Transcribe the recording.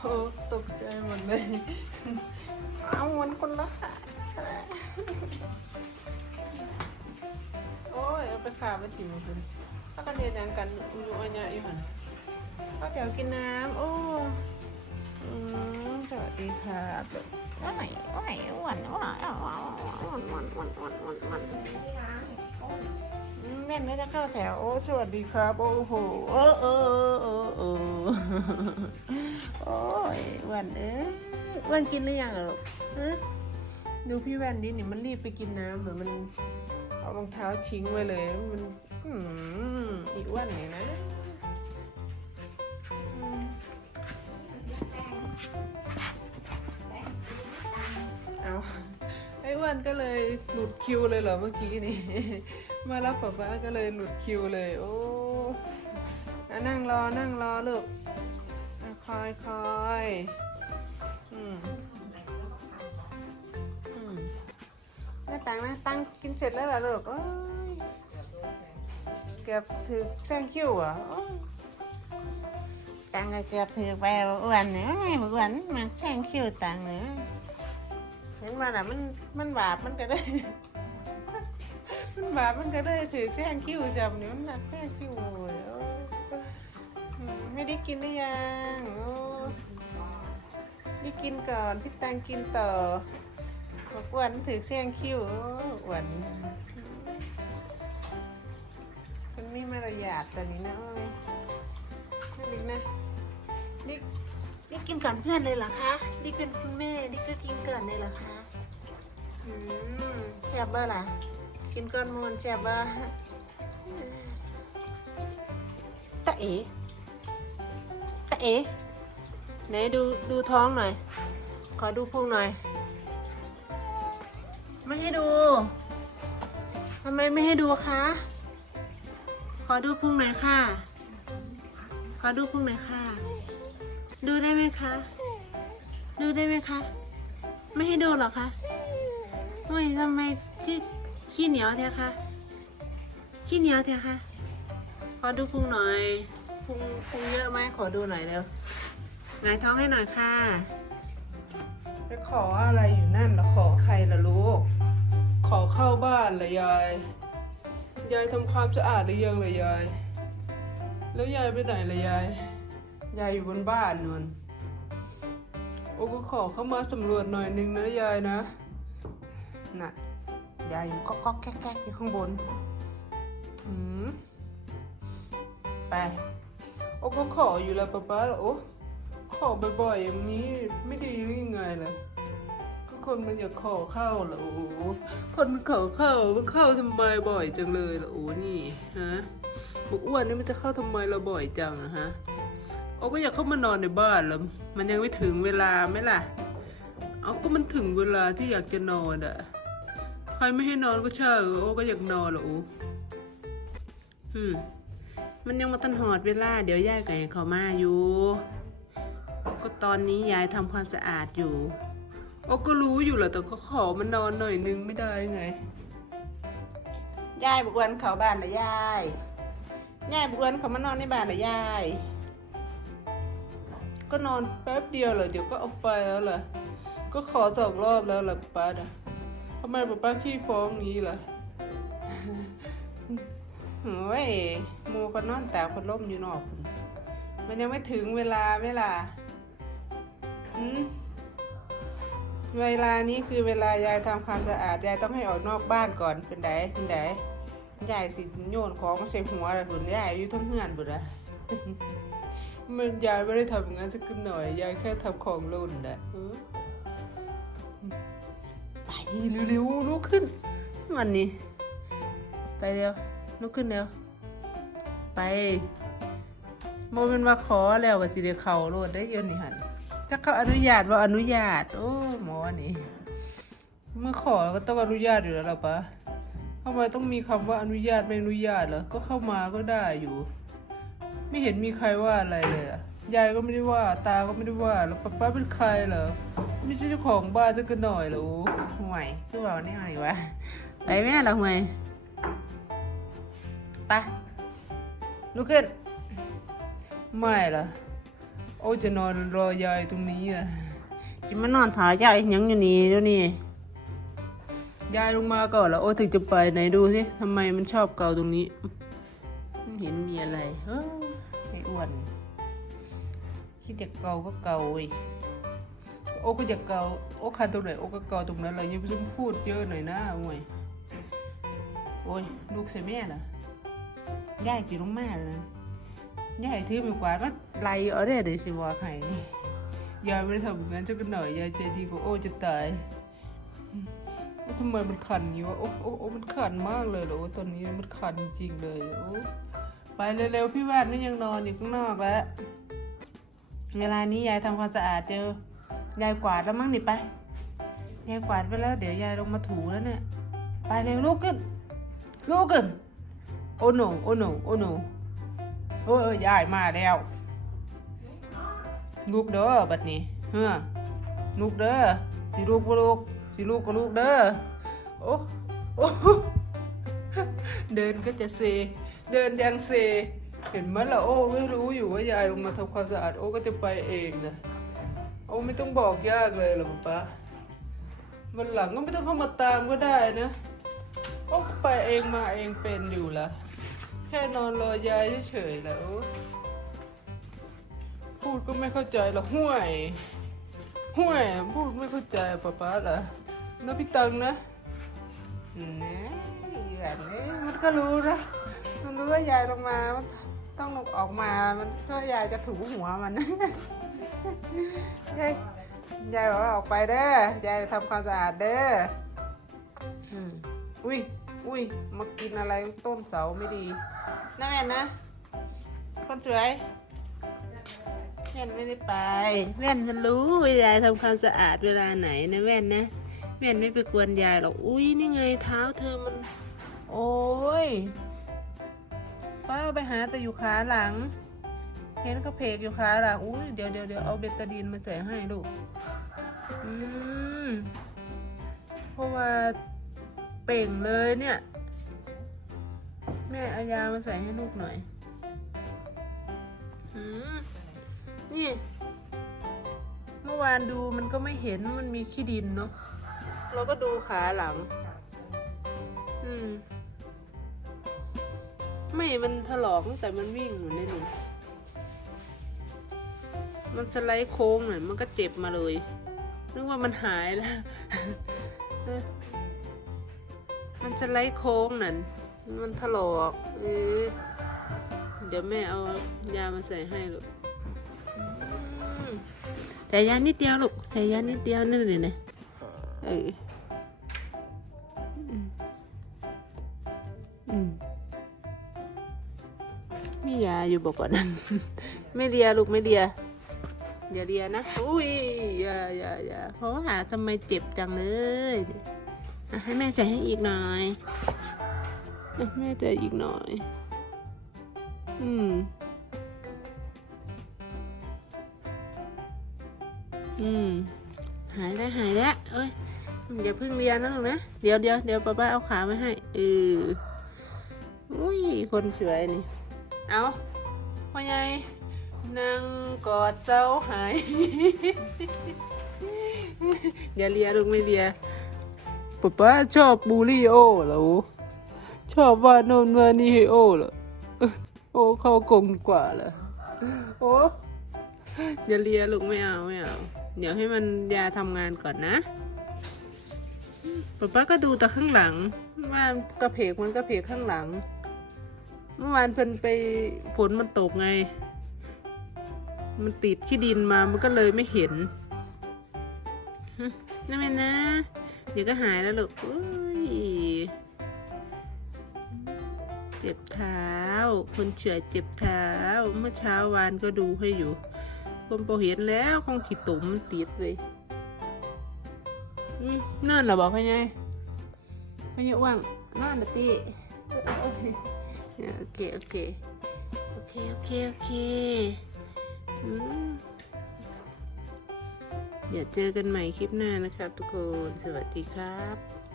โอ้ตกใจหมดเลย เอามันคนละขาโอ้ยเอาไปขาไปถิ่มคุณพักกันเรียนยังกันอุยุอัญญาอยู่หันป้าแก้วกินน้ำ โอ้อืมสวัสดีครับว่าไหนว่าไหนอ้วนอ้วนอ้วนอ้วนอ้วนอ้วนอ้วนอ้วนอ้วนอืม แม่นไม่ได้เข้าแถวโอ้สวัสดีครับ โอ้โหโอ้โอ้โอ้โอ้โอ้ยวันเอ้วันกินหรือยังเหรอฮะดูพี่แว่นดินี่มันรีบไปกินน้ำเหมือนมันเอารองเท้าทิ้งไว้เลย มันอีอ้วนเนี่ยนะ วนก็เลยหลุดคิวเลยเหรอเมื่อกี้นี่ มารับป๊าป๊าก็เลยหลุดคิวเลย โอ้อะนั่งรอนั่งรอลูกคอยคอยอืมอืมหน้าตังนะตังกินเสร็จแล้วเหรอลูกโอ้ยเกือบถือแซงคิวอะโอ้ยตังก็เกือบถือไปอ้วนเนี่ยอ้วนมาแซงคิวตังเนี่ย ห็นมาน่ะมันมันบาปมันก็ได้มันบาปมันก็ได้ถือแซงคิวจำนี่มันหนักแซงคิวเลยโอ้ยอืมไม่ได้กินหรือยังได้กินก่อนพี่ตังกินต่อบอกอ้วนถือแซงคิวอ้วนมันมีมารยาทแต่นี้นะโอ้ยนั่นอีกนะนี่ นี่กินก่อนเพื่อนเลยเหรอคะนี่เป็นคุณแม่นี่ก็กินก่อนเลยเหรอคะอืมแซ่บบ้าล่ะ กินก้อนมูลแซ่บบ้าตะเอ๋ตะเอ๋ไหนดูดูท้องหน่อย ขอดูพุงหน่อย ไม่ให้ดูทำไมไม่ให้ดูคะ ขอดูพุงหน่อยค่ะ ขอดูพุงหน่อยค่ะ ดูได้ไหมคะ ดูได้ไหมคะ ไม่ให้ดูหรอคะเฮ้ยทำไมขี้ขี้เหนียวเถอะคะ ขี้เหนียวเถอะคะ ขอดูพุงหน่อย พุงพุงเยอะไหมขอดูหน่อยเร็วหงายท้องให้หน่อยค่ะไปขออะไรอยู่นั่นล่ะขอใครล่ะลูก ขอเข้าบ้านเหรอยาย ยายทำความสะอาดหรือยังเหรอยาย แล้วยายไปไหนเล่ะยาย ยายอยู่บนบ้านนวลโอ้ก็ขอเข้ามาสำรวจหน่อยนึงนะยายนะ น่ะ ยายอยู่ก็ก็แก๊กๆอยู่ข้างบนอืมไป โอ้ก็ขออยู่แล้วป๊าป๊าโอ้ขอบ่อยๆอย่างนี้ไม่ดีหรือยังไงล่ะก็คนมันอยากขอเข้าเหรอโอ้คนมันขอเข้ามันเข้าทำไมบ่อยจังเลยล่ะโอ้นี่ฮะบุกอ้วนนี่มันจะเข้าทำไมเราบ่อยจังนะฮะ โอ้ก็อยากเข้ามานอนในบ้านแล้วมันยังไม่ถึงเวลาไหมล่ะ เอาก็มันถึงเวลาที่อยากจะนอนอะใครไม่ให้นอนก็เช่าโอ้ก็อยากนอนหรอโอ้อืมมันยังมาตันหอดเวลา เดี๋ยวยายกับเขามาอยู่ ก็ตอนนี้ยายทำความสะอาดอยู่ โอ้ก็รู้อยู่แหละแต่ก็ขอมันนอนหน่อยนึงไม่ได้ไง ยายบกวันเขาบ้านนะยาย ยายบกวันเขามานอนในบ้านนะยาย ก็นอนแป๊บเดียวเหรอเดี๋ยวก็เอาไปแล้วล่ะ ก็ขอสองรอบแล้วล่ะป้าน่ะทำไมป้าป้าขี้ฟ้องงี้ล่ะโอ้ยมูก็นอนแต่คนล่มอยู่นอก มันยังไม่ถึงเวลาเวลาอืมเวลานี้คือเวลายายทำความสะอาดยายต้องให้ออกนอกบ้านก่อนเป็นไดเป็นไดยายสิโยนของมาใส่หัวอะไรบุญยายอยู่ทั้งเฮือนบุญอะ มันยายไม่ได้ทำอย่างนั้นสักหน่อย ยายแค่ทำของหล่นแหละไปเร็วๆลุกขึ้น วันนี้ ไปเร็วลุกขึ้นเร็วไปโมเป็นว่าขอแล้วก็สิเดียเขาโลดได้เยอะนี่หันถ้าเขาอนุญาตว่าอนุญาต โอ้หมอนี่เมื่อขอก็ต้องอนุญาตอยู่แล้วล่ะปะทำไมต้องมีคำว่าอนุญาตไม่อนุญาตเหรอก็เข้ามาก็ได้อยู่ ไม่เห็นมีใครว่าอะไรเลยอะยายก็ไม่ได้ว่า ตาก็ไม่ได้ว่า แล้วป๊าป้าเป็นใครเหรอ ไม่ใช่เจ้าของบ้านสักหน่อยเหรอโอ้ห่วยคือว่านี่อะไรวะ ไปแม่ละห่วยไปลุกขึ้น ไม่ล่ะ โอ้จะนอนรอยายตรงนี้อะจิมานอนถายายหยังอยู่นี่เดี๋ยวนี้ยายลงมาก่อนแล้วโอ้ถึงจะไปไหนดูสิทำไมมันชอบเกาตรงนี้ไม่เห็นมีอะไรเฮ้ยไอนคิดจะเกาก็เกาเว้ยโอ้ก็จะเกาโอ้คันตรงไหนโอ้ก็เกาตรงนั้นเลยยังไม่ต้องพูดเยอะหน่อยนะมวยโอ้ยลูกใส่แม่ล่ะยายจีลงมาเลยนะยายถือมีกวาก็ไล่เอาได้เลยสิว่าใครยายไม่ได้ทำอย่างนั้นจะกันหน่อยยายใจดีกว่าโอ้จะตายทำไมมันคันอยู่วะโอ้โอ้โอ้มันคันมากเลยเหรอโอ้ตอนนี้มันคันจริงเลยโอ้ ไปเร็วๆพี่แว่นนี่ยังนอนอยู่ข้างนอกแล้ว เวลานี้ยายทำความสะอาดเจอยายกวาดแล้วมั้งนี่ไป ยายกวาดไปแล้ว เดี๋ยวยายลงมาถูแล้วเนี่ย ไปเร็วลูกขึ้น ลูกขึ้น โอ้โนโอ้โนโอ้โนเออเออยายมาแล้ว ลูกเด้อบัดนี้ เฮ้อลูกเด้อสิลูกก็ลูกสิลูกก็ลูกเด้อ โอ้โอ้เดินก็จะเซ เดินยังเซ เห็นไหมล่ะโอ้ไม่รู้อยู่ว่ายายลงมาทำความสะอาดโอ้ก็จะไปเองนะโอ้ไม่ต้องบอกยากเลยหรอกป๊าวันหลังก็ไม่ต้องเข้ามาตามก็ได้นะโอ้ไปเองมาเองเป็นอยู่ละแค่นอนรอยายเฉยๆแล้ว พูดก็ไม่เข้าใจหรอกห่วยห่วยพูดไม่เข้าใจป๊าป๊าเหรอนะพี่ตังนะนะแบบนี้มันก็รู้นะ มันรู้ว่ายายลงมามันต้องลงออกมา มันก็ยายจะถูหัวมัน ยายยายบอกว่าออกไปเด้อยายทำความสะอาดเด้ออืมอุ้ยอุ้ยมากินอะไรต้นเสาไม่ดีนะแม่นะ คนสวยแว่นไม่ได้ไปแว่นมันรู้ว่ายายทำความสะอาดเวลาไหนนะแว่นนะแว่นไม่ไปกวนยายหรอกอุ้ยนี่ไงเท้าเธอมัน โอ้ย ป้าไปหาแต่อยู่ขาหลัง เห็นเขาเพกอยู่ขาหลังอุ้ยเดี๋ยวเดี๋ยวเดี๋ยวเอาเบตาดีนมาใส่ให้ลูก อืม เพราะว่าเป่งเลยเนี่ย แม่เอายามาใส่ให้ลูกหน่อยอืมนี่เมื่อวานดูมันก็ไม่เห็นมันมีขี้ดินเนาะเราก็ดูขาหลัง อืม ไม่มันถลอกตั้งแต่มันวิ่งอยู่นี่นี่มันสไลด์โค้งหน่อยมันก็เจ็บมาเลย นึกว่ามันหายแล้ว มันสไลด์โค้งนั่น มันถลอกเออเดี๋ยวแม่เอายามาใส่ให้ลูกใส่ยานิดเดียวลูกใส่ยานิดเดียวนั่นเลยนะเออ อยู่บอกก่อนนั้นไม่เลียลูกไม่เลียอย่าเลียนะอุ้ยอย่าอย่าอย่าเพราะว่าทำไมเจ็บจังเลยให้แม่ใส่ให้อีกหน่อยแม่ใจอีกหน่อย อืมอืมหายแล้วหายแล้วเอ้ยอย่าเพิ่งเรียนนะลูกนะเดี๋ยวเดี๋ยวเดี๋ยวป้าป้าเอาขาไว้ให้เอออุ้ยคนสวยนี่เอา พ่อใหญ่นั่งกอดเจ้าหายอย่าเลียลูกไม่เลียป้าป้าชอบบูลลี่โอเหรอชอบว่าโน่นว่านี่ให้โอ้เหรอโอ้เข้ากรงกว่าเหรอโอ้อย่าเลียลูกไม่เอาไม่เอาเดี๋ยวให้มันยาทำงานก่อนนะป๊าป้าก็ดูแต่ข้างหลังว่ากระเพกมันกระเพกข้างหลัง เมื่อวานเพิ่นไปฝนมันตกไง มันติดขี้ดินมามันก็เลยไม่เห็นนั่นแม่นะ เดี๋ยวก็หายแล้วลูกอุ้ยเจ็บเท้า คนเฉื่อยเจ็บเท้า เมื่อเช้าวานก็ดูให้อยู่คนพอเห็นแล้วคงขีดตุ่มติดเลยนั่นเหรอบอกให้ไงให้ว่างนั่นนะตี โอเค โอเค โอเค โอเค โอเคอเดี๋ยวเจอกันใหม่คลิปหน้านะครับทุกคน สวัสดีครับ